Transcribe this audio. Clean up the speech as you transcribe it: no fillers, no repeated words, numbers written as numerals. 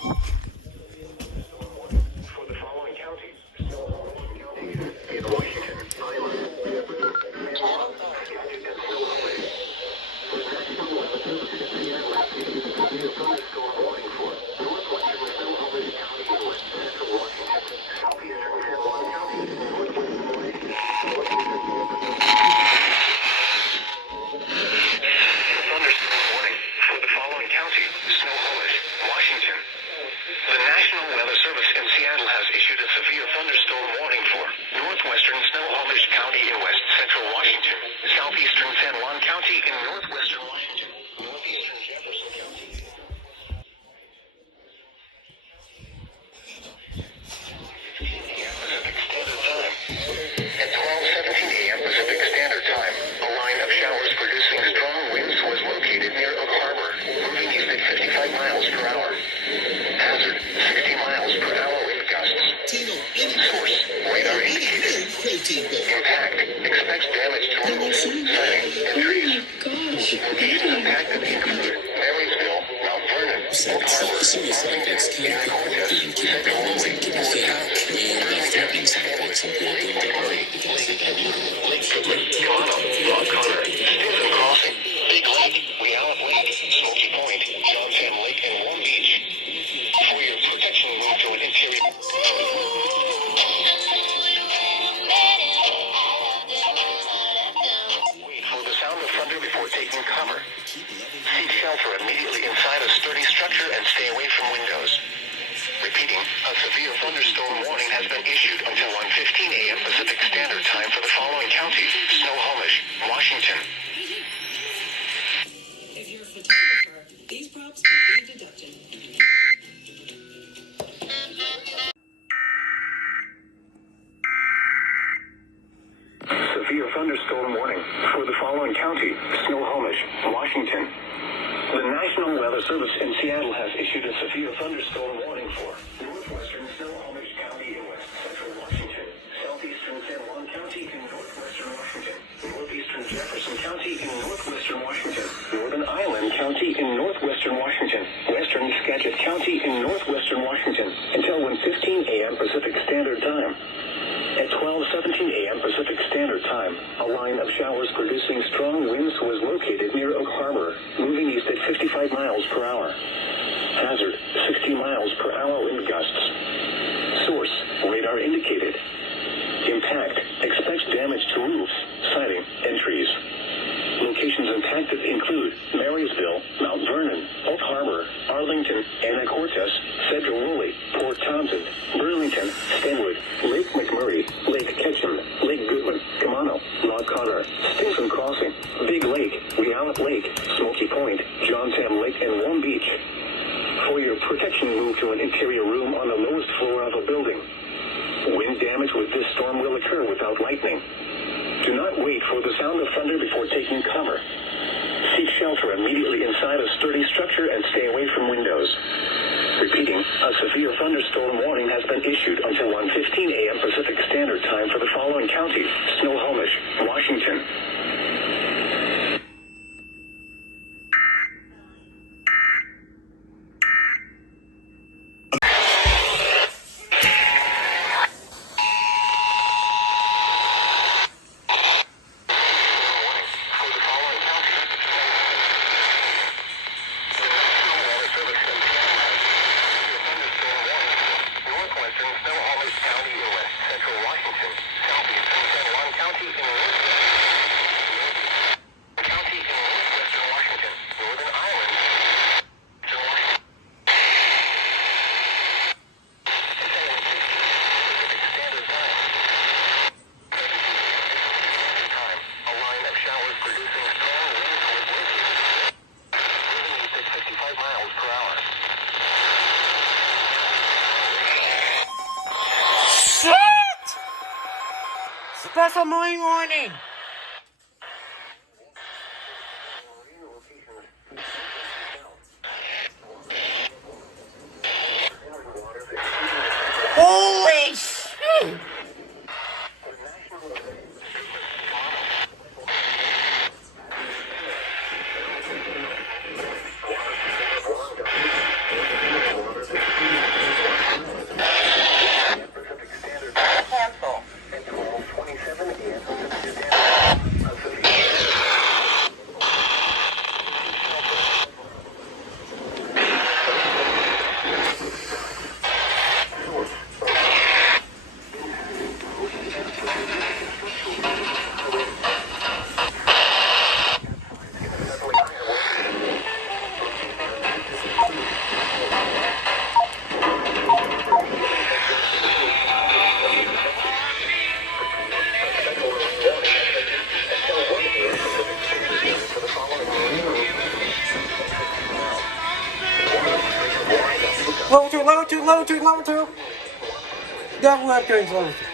For the following counties, in Washington, Iowa, thunderstorm warning for northwestern Snohomish County in west central Washington, southeastern San Juan County, northwestern Washington, thunderstorm warning for the following county, Snohomish, Washington. The National Weather Service in Seattle has issued a severe thunderstorm warning for northwestern Snohomish County in west central Washington, southeastern San Juan County in northwestern Washington, northeastern Jefferson County. Pacific Standard Time. At 12:17 a.m. Pacific Standard Time, a line of showers producing strong winds was located near Oak Harbor, moving east at 55 miles per hour. Hazard, 60 miles per hour wind gusts. Source, radar indicated. Impact, expects damage to roofs, siding, and trees. Locations impacted include Marysville, Mount Vernon, Oak Harbor, KNKZ, Central Lake, KOMO, Stinson Crossing, Big Lake, Weallop Lake, Smoky Point, Johnstown Lake, and Warm Beach. For your protection, move to an interior. Wait for the sound of thunder before taking cover. Seek shelter immediately inside a sturdy structure and stay away from windows. Repeating, a severe thunderstorm warning has been issued until 1:15 a.m. Pacific Standard Time for the following counties: Snohomish, Washington. If you're a photographer, these props can be deducted. Severe thunderstorm warning for the following county: Snohomish, Washington. The National Weather Service in Seattle has issued a severe thunderstorm warning for northwestern Snohomish County in west central Washington, southeastern San Juan County in northwestern Washington, northeastern Jefferson County in northwestern Washington, Northern Island County in northwestern Washington, western Skagit County in northwestern Washington, until 1:15 a.m. Pacific Standard Time. At 12:17 a.m. Pacific Standard Time, a line of showers producing strong winds was located near Oak Harbor, moving east at 55 miles per hour. Hazard, 60 miles per hour wind gusts. Source, radar indicated. Impact, expects damage to roofs, siding, and trees. Locations impacted include Marysville, Mount Vernon, Oak Harbor, Arlington, Anacortes, Sedro-Woolley, Port Townsend, Burlington, Stenwood, Lake McMurray, Lake Ketchum, Lake Goodwin, Kamano, Log Connor, Stinson Crossing, Big Lake, Weallop Lake, Smoky Point, Johnstown Lake, and Warm Beach. For your protection, move to an interior room on the lowest floor of a building. Wind damage with this storm will occur without lightning. Do not wait for the sound of thunder before taking cover. Seek shelter immediately inside a sturdy structure and stay away from windows. Repeating, a severe thunderstorm warning has been issued until 1:15 a.m. Pacific Standard Time for the following counties: Snohomish, Washington. Special marine warning. Holy shit! Level 2, level 2, level 2, level 2. Double upgrades, level 2.